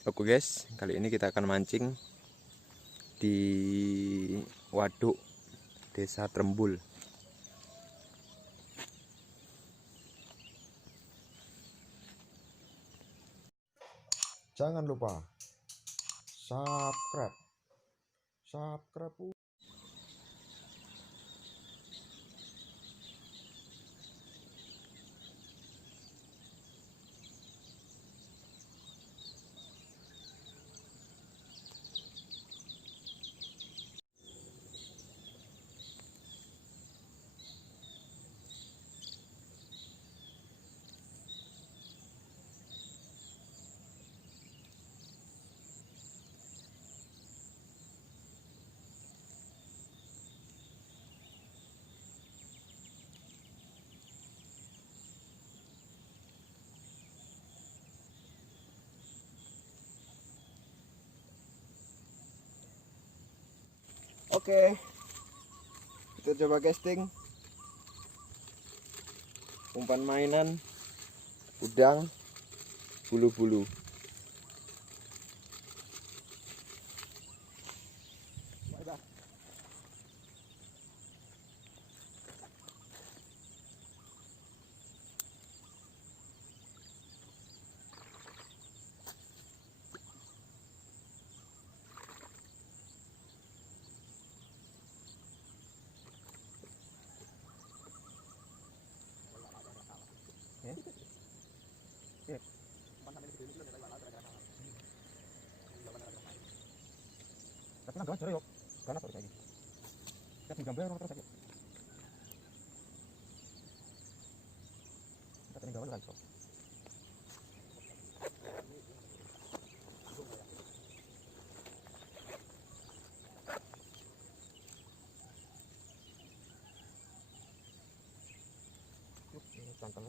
Oke guys, kali ini kita akan mancing di waduk Desa Trembul. Jangan lupa subscribe. Oke, kita coba casting umpan mainan udang bulu-bulu. Tapi nang jare yo, ganas kok saiki. Kita gambar terus saiki. Kita tinggal gambar lagi. Yuk, tantang.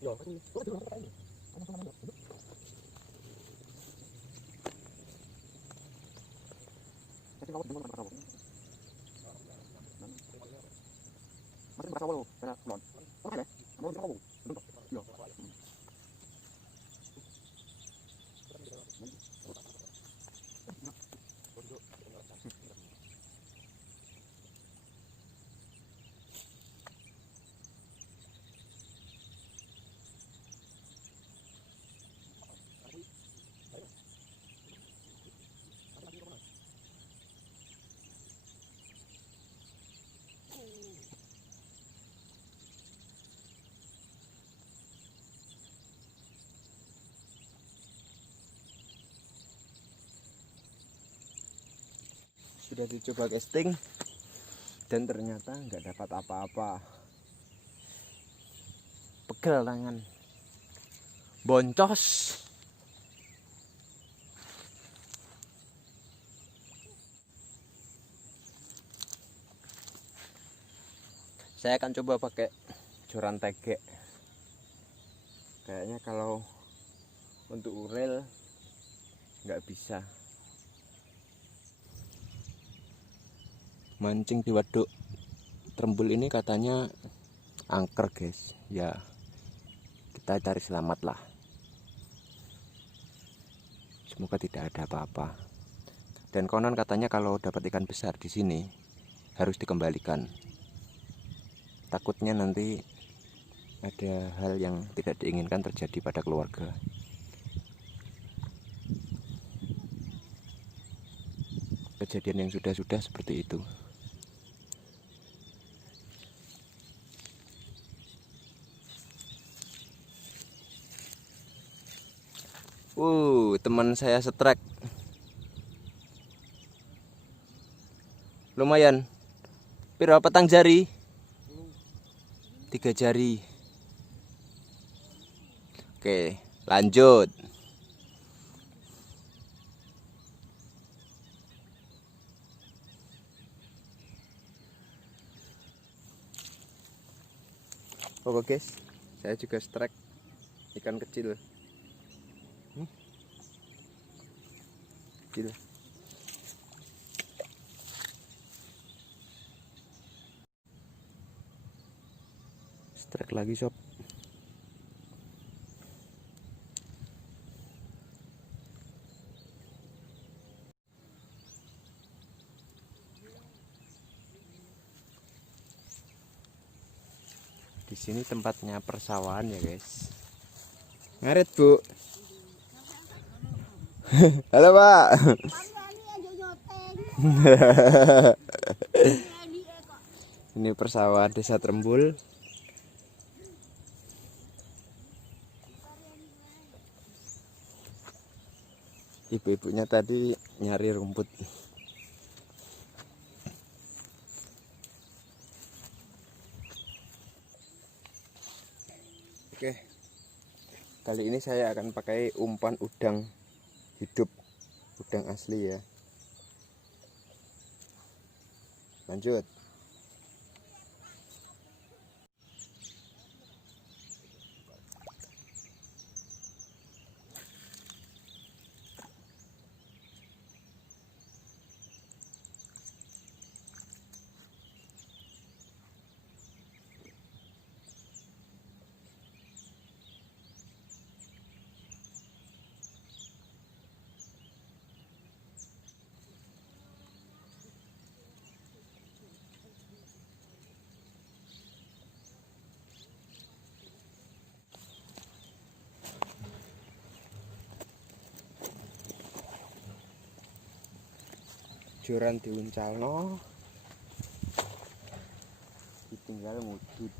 Yo, itu dulu apa ini? Ana sama yo. Tapi kalau dengan apa? Masih bahasa walau, karena non. Oh, ada. Mau kamu. Bentuk. Yo. Sudah dicoba casting dan ternyata nggak dapat apa-apa. Pegel tangan, boncos. Saya akan coba pakai joran tegek. Kayaknya kalau untuk urel nggak bisa. Mancing di waduk Trembul ini katanya angker guys. Ya kita cari selamat lah. Semoga tidak ada apa-apa. Dan konon katanya kalau dapat ikan besar di sini harus dikembalikan. Takutnya nanti ada hal yang tidak diinginkan terjadi pada keluarga. Kejadian yang sudah-sudah seperti itu. Teman saya setrek. Lumayan. Piro petang jari? 3 jari. Oke, lanjut. Oke guys, saya juga strike ikan kecil. Kecil. Strike lagi sob. Di sini tempatnya persawahan ya guys. Ngaret bu. Halo pak. Ini persawahan desa Trembul. Ibu-ibunya tadi nyari rumput. Oke, kali ini saya akan pakai umpan udang hidup, udang asli ya. Lanjut. Joran diuncalno, ditinggal mudut.